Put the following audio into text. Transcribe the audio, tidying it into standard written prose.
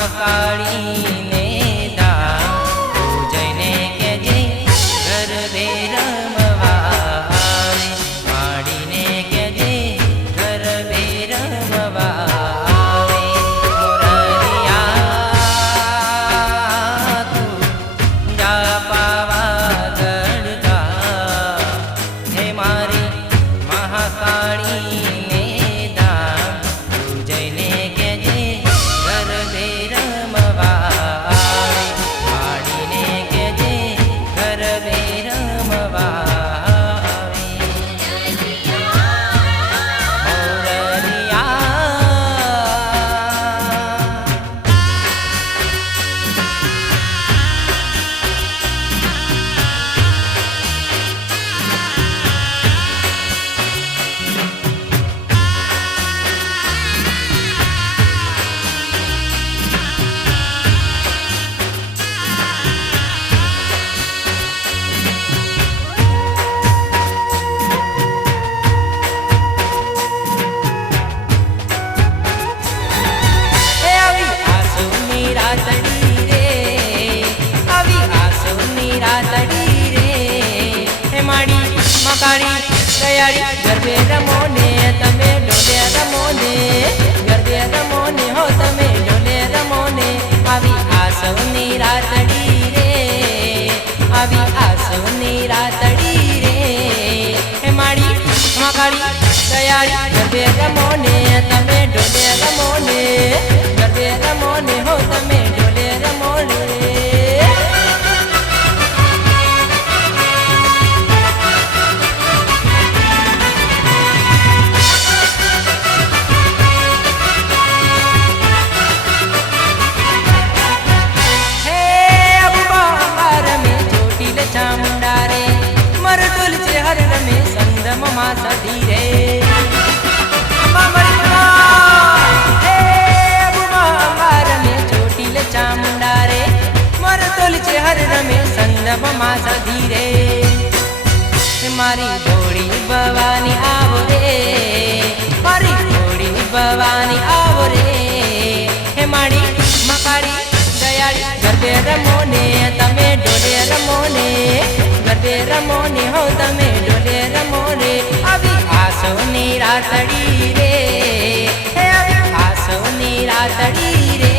महाकाली ने धाम पूजने के जय गरबे रमवा आवे माड़ी ने के जय गरबे रमवा आवे मोररिया तू जा पावा गढ़ता हे मारी महाकाली ने धाम पूजने के जय गरबे रमवा आवे माड़ी ने के जय गरबे रमवा आवे मोररिया हे अभी आसुनी रातड़ी रे अभी आसुनी रातड़ी रे हे माड़ी मकाड़ी दयाड़ी गरबे रमोने तमे डोले रमोने गरबे रमोने हो तमे डोले रमोने अभी आसुनी रातड़ी रे अभी आसुनी रातड़ी रे हे माड़ी मकाड़ी दयाड़ी गरबे रमोने तमे डोले रमोने गरबे रमोने हो तमे डोले रमोने हे अबू बांगार में चोटिल चामुंडा रे मरदुल चेहर में संदम मासा धीरे हे अबू बांगार में चोटिल चामुंडा रे मरदुल चेहर में संदम मासा धीरे मारी घोड़ी भवानी आवो रे मारी घोड़ी भवानी आवो रे हे माड़ी मकाड़ी दयाड़ी गरबे रमोने तमे डोले रमोने गरबे रमोने हो तमे डोले रमोने अभी आसोनी रातड़ी रे हे अभी आसोनी रातड़ी रे